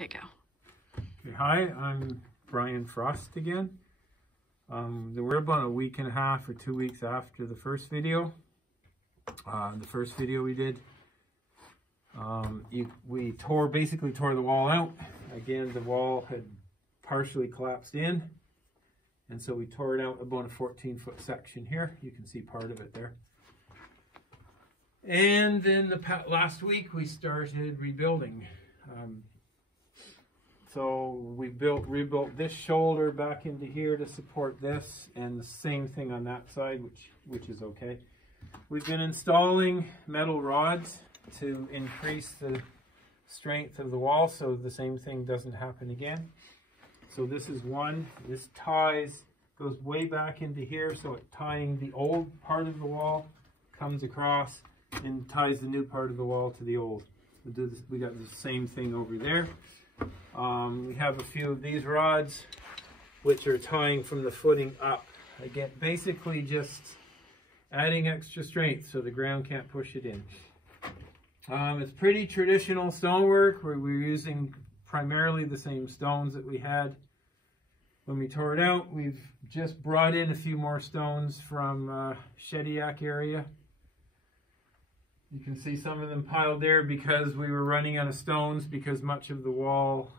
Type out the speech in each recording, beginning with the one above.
Okay, go. Okay, hi, I'm Brian Frost again. We're about a week and a half or 2 weeks after the first video. The first video we did, we basically tore the wall out. Again, the wall had partially collapsed in, and so we tore it out about a 14-foot section here. You can see part of it there. And then last week we started rebuilding. So we rebuilt this shoulder back into here to support this, and the same thing on that side, which is okay. We've been installing metal rods to increase the strength of the wall so the same thing doesn't happen again. So this is one. This goes way back into here, so it tying the old part of the wall, comes across and ties the new part of the wall to the old. We got the same thing over there. We have a few of these rods which are tying from the footing up. Again, basically just adding extra strength so the ground can't push it in. It's pretty traditional stonework where we're using primarily the same stones that we had when we tore it out. We've just brought in a few more stones from Shediac area. You can see some of them piled there because we were running out of stones because much of the wall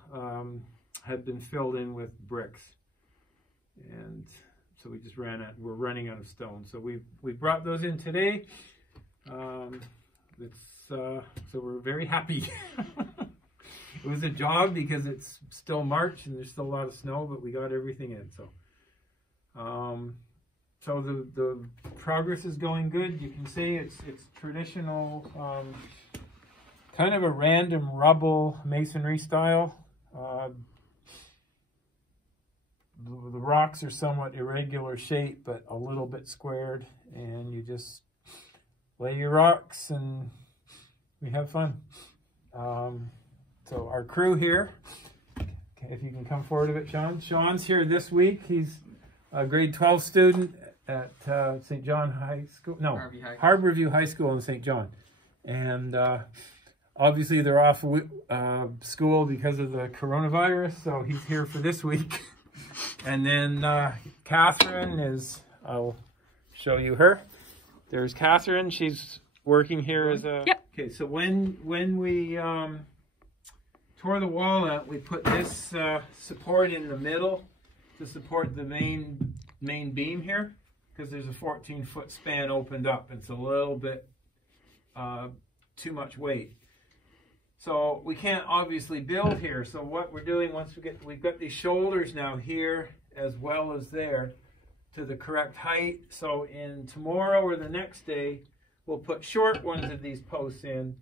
had been filled in with bricks. And so we just we're running out of stones. So we brought those in today. So we're very happy. It was a job because it's still March and there's still a lot of snow, but we got everything in. So the progress is going good. You can see it's traditional, kind of a random rubble masonry style. The rocks are somewhat irregular shape, but a little bit squared, and you just lay your rocks and we have fun. So our crew here, okay, if you can come forward a bit, Sean. Sean's here this week. He's a grade 12 student at St. John High School, no, Harborview High School in St. John. And obviously they're off school because of the coronavirus, so he's here for this week. And then Catherine I'll show you her. There's Catherine, she's working here as a... Yep. Okay, so when we tore the wall out, we put this support in the middle to support the main beam here, because there's a 14-foot span opened up. It's a little bit too much weight. So we can't obviously build here. So what we're doing, we've got these shoulders now here as well as there to the correct height. So tomorrow or the next day, we'll put short ones of these posts in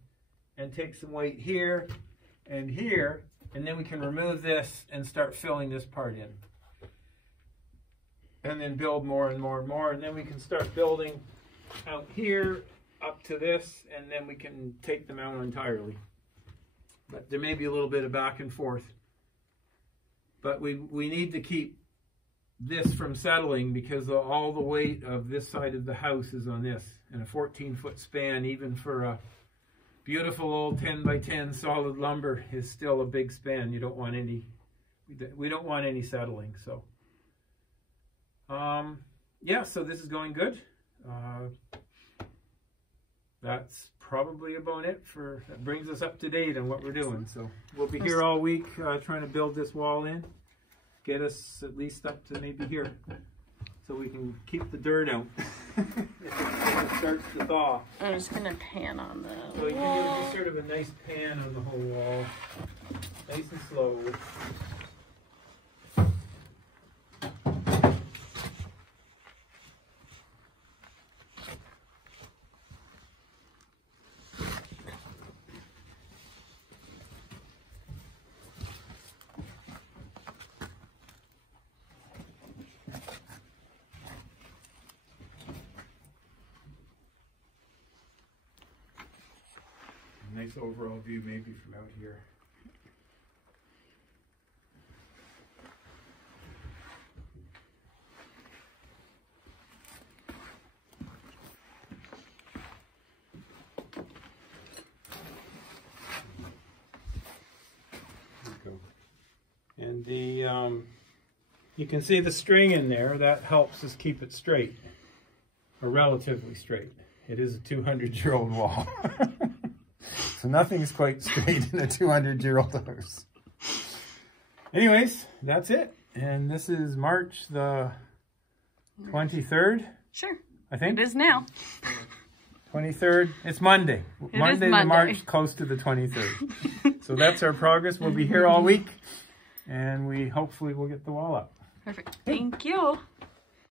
and take some weight here and here, and then we can remove this and start filling this part in. And then build more and more and more, and then we can start building out here up to this, and then we can take them out entirely. But there may be a little bit of back and forth. But we need to keep this from settling because all the weight of this side of the house is on this. And a 14-foot span, even for a beautiful old 10 by 10 solid lumber, is still a big span. You don't want any, we don't want any settling. So yeah, so this is going good. That's probably about it that brings us up to date on what we're doing. So we'll be here all week trying to build this wall in, get us at least up to maybe here, so we can keep the dirt out if it starts to thaw. I'm just gonna pan on the So you can do just sort of a nice pan on the whole wall, nice and slow. Nice overall view maybe from out here. There we go. And the you can see the string in there. That helps us keep it straight, or relatively straight. It is a 200-year-old wall. So nothing's quite straight in a 200-year-old house. Anyways, that's it. And this is March the 23rd. Sure. I think. It is now. 23rd. It's Monday. Monday, the March, close to the 23rd. So that's our progress. We'll be here all week. And we hopefully will get the wall up. Perfect. Thank you.